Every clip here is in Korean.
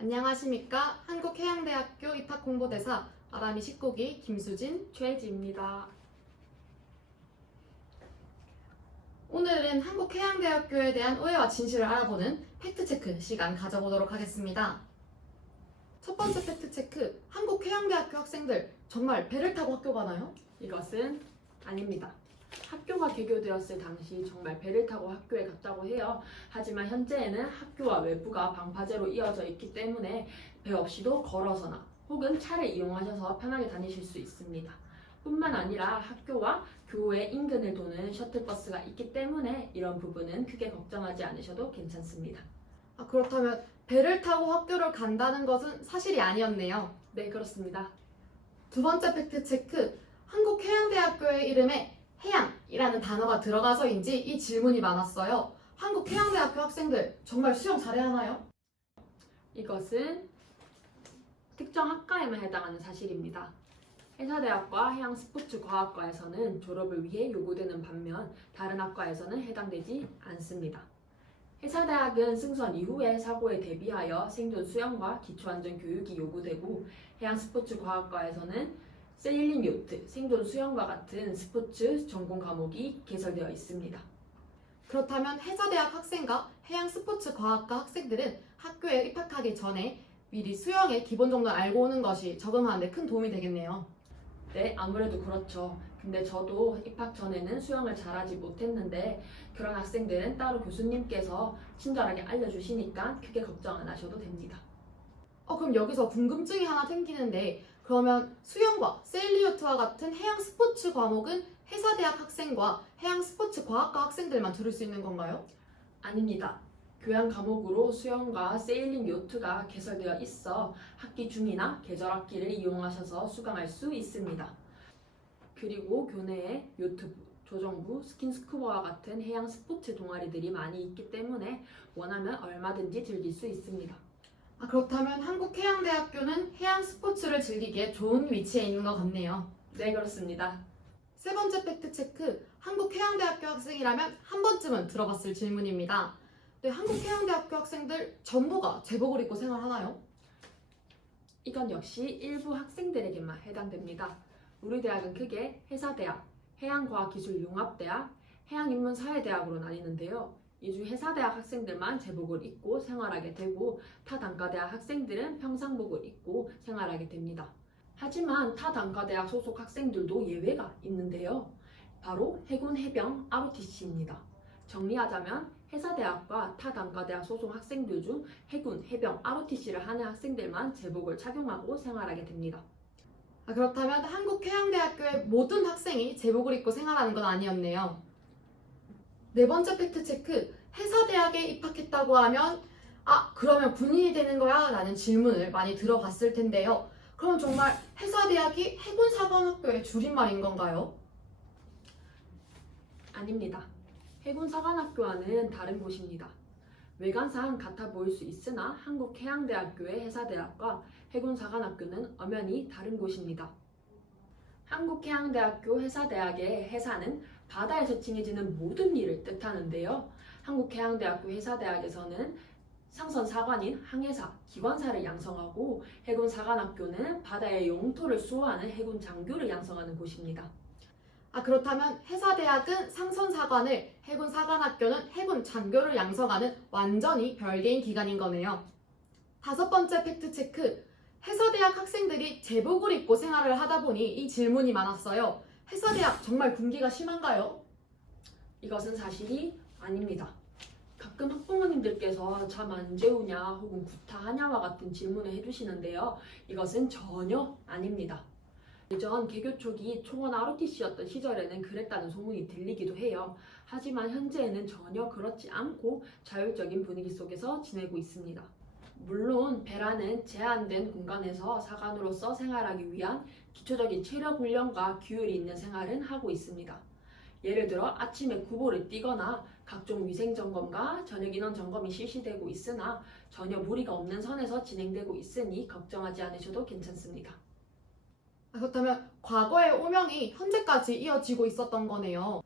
안녕하십니까. 한국해양대학교 입학홍보대사 아람이 19기 김수진, 최혜지입니다. 오늘은 한국해양대학교에 대한 오해와 진실을 알아보는 팩트체크 시간 가져보도록 하겠습니다. 첫 번째 팩트체크, 한국해양대학교 학생들 정말 배를 타고 학교 가나요? 이것은 아닙니다. 학교가 개교되었을 당시 정말 배를 타고 학교에 갔다고 해요. 하지만 현재에는 학교와 외부가 방파제로 이어져 있기 때문에 배 없이도 걸어서나 혹은 차를 이용하셔서 편하게 다니실 수 있습니다. 뿐만 아니라 학교와 교외 인근을 도는 셔틀버스가 있기 때문에 이런 부분은 크게 걱정하지 않으셔도 괜찮습니다. 그렇다면 배를 타고 학교를 간다는 것은 사실이 아니었네요. 네, 그렇습니다. 두 번째 팩트체크, 한국해양대학교의 이름에 해양이라는 단어가 들어가서인지 이 질문이 많았어요. 한국해양대학교 학생들 정말 수영 잘해야 하나요? 이것은 특정 학과에만 해당하는 사실입니다. 해사대학과 해양스포츠과학과에서는 졸업을 위해 요구되는 반면 다른 학과에서는 해당되지 않습니다. 해사대학은 승선 이후의 사고에 대비하여 생존 수영과 기초안전 교육이 요구되고 해양스포츠과학과에서는 세일링 요트, 생존 수영과 같은 스포츠 전공 과목이 개설되어 있습니다. 그렇다면 해사대학 학생과 해양스포츠과학과 학생들은 학교에 입학하기 전에 미리 수영의 기본 정도를 알고 오는 것이 적응하는 데 큰 도움이 되겠네요. 네, 아무래도 그렇죠. 근데 저도 입학 전에는 수영을 잘하지 못했는데 그런 학생들은 따로 교수님께서 친절하게 알려주시니까 크게 걱정 안 하셔도 됩니다. 그럼 여기서 궁금증이 하나 생기는데 그러면 수영과 세일리요트와 같은 해양 스포츠 과목은 해사대학 학생과 해양 스포츠 과학과 학생들만 들을 수 있는 건가요? 아닙니다. 교양 과목으로 수영과 세일링 요트가 개설되어 있어 학기 중이나 계절 학기를 이용하셔서 수강할 수 있습니다. 그리고 교내에 요트부, 조정부, 스킨스쿠버와 같은 해양 스포츠 동아리들이 많이 있기 때문에 원하면 얼마든지 즐길 수 있습니다. 그렇다면 한국해양대학교는 해양 스포츠를 즐기기에 좋은 위치에 있는 것 같네요. 네, 그렇습니다. 세 번째 팩트체크, 한국해양대학교 학생이라면 한 번쯤은 들어봤을 질문입니다. 네, 한국해양대학교 학생들 전부가 제복을 입고 생활하나요? 이건 역시 일부 학생들에게만 해당됩니다. 우리 대학은 크게 해사대학, 해양과학기술융합대학, 해양인문사회대학으로 나뉘는데요. 이 중 해사대학 학생들만 제복을 입고 생활하게 되고 타 단과대학 학생들은 평상복을 입고 생활하게 됩니다. 하지만 타 단과대학 소속 학생들도 예외가 있는데요. 바로 해군 해병 ROTC입니다. 정리하자면 해사대학과 타 단과대학 소속 학생들 중 해군 해병 ROTC를 하는 학생들만 제복을 착용하고 생활하게 됩니다. 그렇다면 한국해양대학교의 모든 학생이 제복을 입고 생활하는 건 아니었네요. 네 번째 팩트체크, 해사대학에 입학했다고 하면 그러면 군인이 되는 거야? 라는 질문을 많이 들어봤을 텐데요. 그럼 정말 해사대학이 해군사관학교의 줄임말인 건가요? 아닙니다. 해군사관학교와는 다른 곳입니다. 외관상 같아 보일 수 있으나 한국해양대학교의 해사대학과 해군사관학교는 엄연히 다른 곳입니다. 한국해양대학교 해사대학의 해사는 바다에서 칭해지는 모든 일을 뜻하는데요. 한국해양대학교 해사대학에서는 상선 사관인 항해사, 기관사를 양성하고 해군사관학교는 바다의 영토를 수호하는 해군 장교를 양성하는 곳입니다. 그렇다면 해사대학은 상선사관을, 해군사관학교는 해군 장교를 양성하는 완전히 별개인 기관인 거네요. 다섯 번째 팩트체크, 해사대학 학생들이 제복을 입고 생활을 하다 보니 이 질문이 많았어요. 해사대학 정말 군기가 심한가요? 이것은 사실이 아닙니다. 가끔 학부모님들께서 잠 안 재우냐 혹은 구타하냐와 같은 질문을 해주시는데요. 이것은 전혀 아닙니다. 예전 개교 초기 총원 ROTC였던 시절에는 그랬다는 소문이 들리기도 해요. 하지만 현재에는 전혀 그렇지 않고 자율적인 분위기 속에서 지내고 있습니다. 물론 배라는 제한된 공간에서 사관으로서 생활하기 위한 기초적인 체력 훈련과 규율이 있는 생활은 하고 있습니다. 예를 들어 아침에 구보를 뛰거나 각종 위생 점검과 저녁 인원 점검이 실시되고 있으나 전혀 무리가 없는 선에서 진행되고 있으니 걱정하지 않으셔도 괜찮습니다. 그렇다면 과거의 오명이 현재까지 이어지고 있었던 거네요.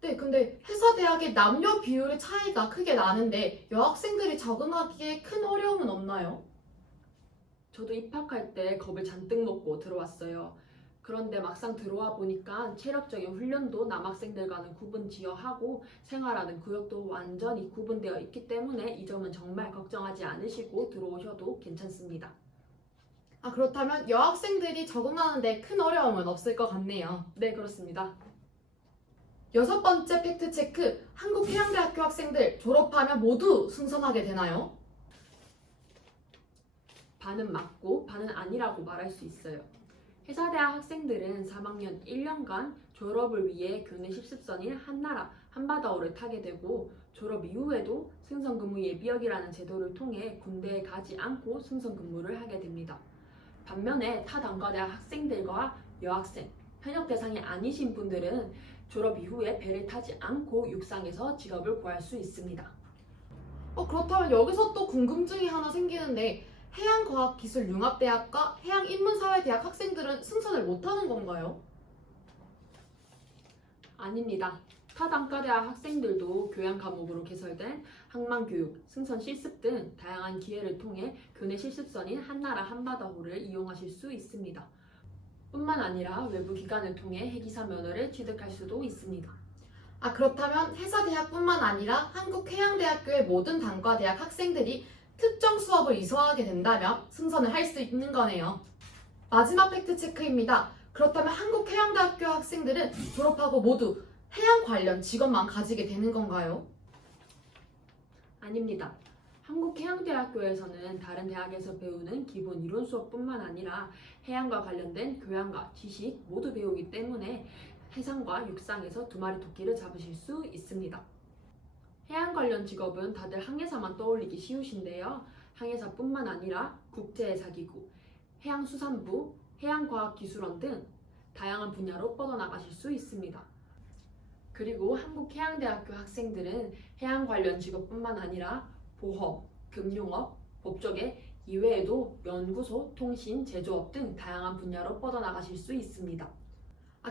네, 근데 해사대학의 남녀 비율의 차이가 크게 나는데 여학생들이 적응하기에 큰 어려움은 없나요? 저도 입학할 때 겁을 잔뜩 먹고 들어왔어요. 그런데 막상 들어와 보니까 체력적인 훈련도 남학생들과는 구분지어 하고 생활하는 구역도 완전히 구분되어 있기 때문에 이 점은 정말 걱정하지 않으시고 들어오셔도 괜찮습니다. 그렇다면 여학생들이 적응하는 데 큰 어려움은 없을 것 같네요. 네, 그렇습니다. 6번째 팩트체크, 한국해양대학교 학생들 졸업하면 모두 승선하게 되나요? 반은 맞고 반은 아니라고 말할 수 있어요. 해사대학 학생들은 3학년 1년간 졸업을 위해 교내 실습선인 한나라, 한바다호를 타게 되고 졸업 이후에도 승선근무 예비역이라는 제도를 통해 군대에 가지 않고 승선근무를 하게 됩니다. 반면에 타 단과대학 학생들과 여학생, 현역 대상이 아니신 분들은 졸업 이후에 배를 타지 않고 육상에서 직업을 구할 수 있습니다. 그렇다면 여기서 또 궁금증이 하나 생기는데 해양과학기술융합대학과 해양인문사회대학 학생들은 승선을 못하는 건가요? 아닙니다. 타 단과대학 학생들도 교양 과목으로 개설된 항만교육, 승선 실습 등 다양한 기회를 통해 교내 실습선인 한나라 한바다호를 이용하실 수 있습니다. 뿐만 아니라 외부 기관을 통해 해기사 면허를 취득할 수도 있습니다. 그렇다면 해사대학뿐만 아니라 한국해양대학교의 모든 단과대학 학생들이 특정 수업을 이수하게 된다면 승선을 할 수 있는 거네요. 마지막 팩트체크입니다. 그렇다면 한국해양대학교 학생들은 졸업하고 모두 해양 관련 직업만 가지게 되는 건가요? 아닙니다. 한국해양대학교에서는 다른 대학에서 배우는 기본 이론 수업뿐만 아니라 해양과 관련된 교양과 지식 모두 배우기 때문에 해상과 육상에서 두 마리 토끼를 잡으실 수 있습니다. 해양 관련 직업은 다들 항해사만 떠올리기 쉬우신데요. 항해사뿐만 아니라 국제해사기구, 해양수산부, 해양과학기술원 등 다양한 분야로 뻗어나가실 수 있습니다. 그리고 한국해양대학교 학생들은 해양 관련 직업뿐만 아니라 보험, 금융업, 법조계 이외에도 연구소, 통신, 제조업 등 다양한 분야로 뻗어나가실 수 있습니다.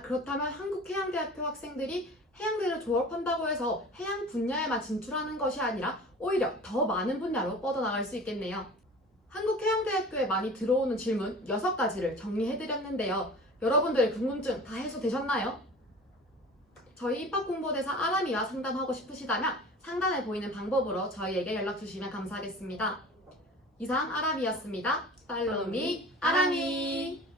그렇다면 한국해양대학교 학생들이 해양대를 졸업한다고 해서 해양 분야에만 진출하는 것이 아니라 오히려 더 많은 분야로 뻗어나갈 수 있겠네요. 한국해양대학교에 많이 들어오는 질문 6가지를 정리해드렸는데요. 여러분들의 궁금증 다 해소되셨나요? 저희 입학공보대사 아람이와 상담하고 싶으시다면 상단에 보이는 방법으로 저희에게 연락 주시면 감사하겠습니다. 이상 아람이었습니다. 팔로우 미 아람이.